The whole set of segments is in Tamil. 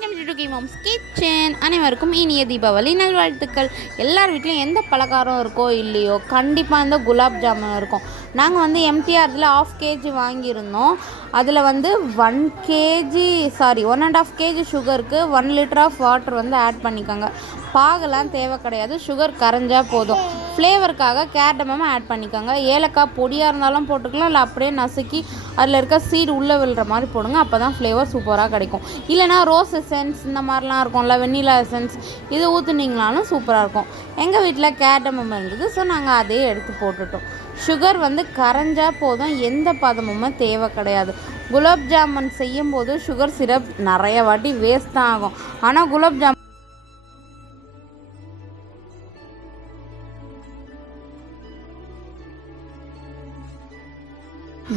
வெல்கம் டு டுகி மாம்ஸ் கிச்சன். அனைவருக்கும் இனிய தீபாவளி நல்வாழ்த்துக்கள். எல்லார் வீட்லையும் எந்த பலகாரம் இருக்கோ இல்லையோ கண்டிப்பாக இந்த குலாப் ஜாமுன் இருக்கும். நாங்கள் வந்து எம்டிஆரில் 1/2 kg வாங்கியிருந்தோம். அதில் வந்து 1.5 kg சுகருக்கு 1 லிட்டர் ஆஃப் வாட்டர் வந்து ஆட் பண்ணிக்கோங்க. பாகெல்லாம் தேவை கிடையாது, சுகர் கரைஞ்சா போதும். ஃப்ளேவருக்காக கேர்டமம் ஆட் பண்ணிக்கோங்க. ஏலக்காய் பொடியாக இருந்தாலும் போட்டுக்கலாம், இல்லை அப்படியே நசுக்கி அதில் இருக்க சீடு உள்ளே விழுற மாதிரி போடுங்க. அப்போ தான் ஃப்ளேவர் சூப்பராக கிடைக்கும். இல்லைனா ரோஸ் எசன்ஸ் இந்த மாதிரிலாம் இருக்கும்ல, வெண்ணிலா எசன்ஸ், இது ஊற்றுனீங்களாலும் சூப்பராக இருக்கும். எங்கள் வீட்டில் கேர்டமம் இருந்தது, ஸோ நாங்கள் அதே எடுத்து போட்டுட்டோம். சுகர் வந்து கரைஞ்சா போதும், எந்த பதமுமே தேவை கிடையாது. குலாப் ஜாமுன் செய்யும் போது சுகர் சிரப் நிறைய வாட்டி வேஸ்ட் தான் ஆகும். ஆனால் குலாப்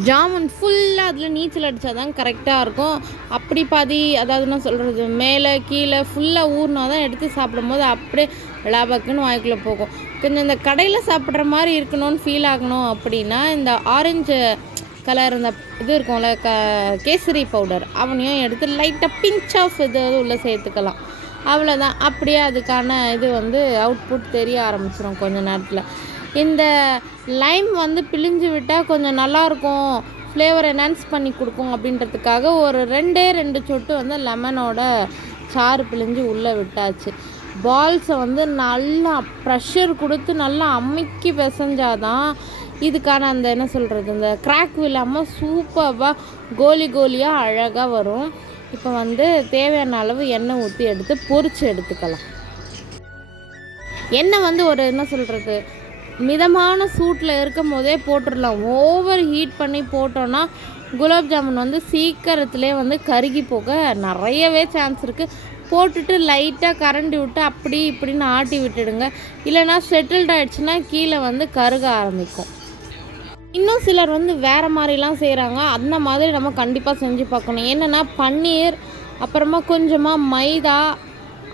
ஜாமுன் ஃபுல்லாக அதில் நீச்சல் அடித்தா தான் கரெக்டாக இருக்கும். அப்படி பாதி, அதாவது நான் சொல்கிறது மேலே கீழே ஃபுல்லாக ஊறினா தான் எடுத்து சாப்பிடும் போது அப்படியே லாபக்குன்னு வாய்க்குள்ளே போகும். கொஞ்சம் இந்த கடையில் சாப்பிட்ற மாதிரி இருக்கணும்னு ஃபீல் ஆகணும் அப்படின்னா இந்த ஆரஞ்சு கலர் இந்த இது இருக்கும்ல கேசரி பவுடர், அவனையும் எடுத்து லைட்டாக பிஞ்ச் ஆஃப் இது உள்ளே சேர்த்துக்கலாம். அவ்வளோதான். அப்படியே அதுக்கான இது வந்து அவுட்புட் தெரிய ஆரம்பிச்சிடும் கொஞ்சம் நேரத்தில். இந்த லைம் வந்து பிழிஞ்சு விட்டால் கொஞ்சம் நல்லாயிருக்கும், ஃப்ளேவர் என்ஹான்ஸ் பண்ணி கொடுக்கும் அப்படின்றதுக்காக ஒரு 2 சொட்டு வந்து லெமனோட சாறு பிழிஞ்சு உள்ளே விட்டாச்சு. பால்ஸை வந்து நல்லா ப்ரெஷர் கொடுத்து நல்லா அமுக்கி பிசைஞ்சாதான் இதுக்கான அந்த என்ன சொல்கிறது, இந்த கிராக் இல்லாமல் சூப்பராக கோலியாக அழகாக வரும். இப்போ வந்து தேவையான அளவு எண்ணெய் ஊற்றி எடுத்து பொரித்து எடுத்துக்கலாம். எண்ணெய் வந்து ஒரு என்ன சொல்கிறது, மிதமான சூட்டில் இருக்கும் போதே போட்டுடலாம். ஓவர் ஹீட் பண்ணி போட்டோன்னா குலாப் ஜாமுன் வந்து சீக்கிரத்துலேயே வந்து கருகி போக நிறையவே சான்ஸ் இருக்குது. போட்டுட்டு லைட்டாக கரண்டி விட்டு அப்படி இப்படின்னு ஆட்டி விட்டுடுங்க. இல்லைனா செட்டில்ட் ஆகிடுச்சுன்னா கீழே வந்து கருக ஆரம்பிக்கும். இன்னும் சிலர் வந்து வேறு மாதிரிலாம் செய்கிறாங்க, அந்த மாதிரி நம்ம கண்டிப்பாக செஞ்சு பார்க்கணும். என்னென்னா பன்னீர், அப்புறமா கொஞ்சமாக மைதா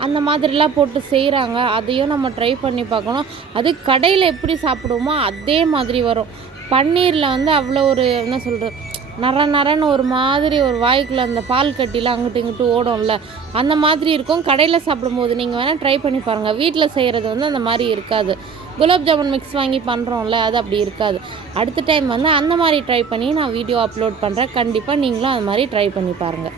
அந்த மாதிரிலாம் போட்டு செய்கிறாங்க. அதையும் நம்ம ட்ரை பண்ணி பார்க்கணும். அது கடையில் எப்படி சாப்பிடுவோமோ அதே மாதிரி வரும். பன்னீரில் வந்து அவ்வளோ ஒரு என்ன சொல்கிறது, நரன்னு ஒரு மாதிரி ஒரு வாய்க்குள்ளே அந்த பால் கட்டிலாம் அங்கிட்டு இங்கிட்டு ஓடும்ல, அந்த மாதிரி இருக்கும். கடையில் சாப்பிடும்போது நீங்கள் வேணால் ட்ரை பண்ணி பாருங்கள். வீட்டில் செய்கிறது வந்து அந்த மாதிரி இருக்காது. குலாப் ஜாமுன் மிக்ஸ் வாங்கி பண்ணுறோம்ல, அது அப்படி இருக்காது. அடுத்த டைம் வந்து அந்த மாதிரி ட்ரை பண்ணி நான் வீடியோ அப்லோட் பண்ணுறேன். கண்டிப்பாக நீங்களும் அது மாதிரி ட்ரை பண்ணி பாருங்கள்.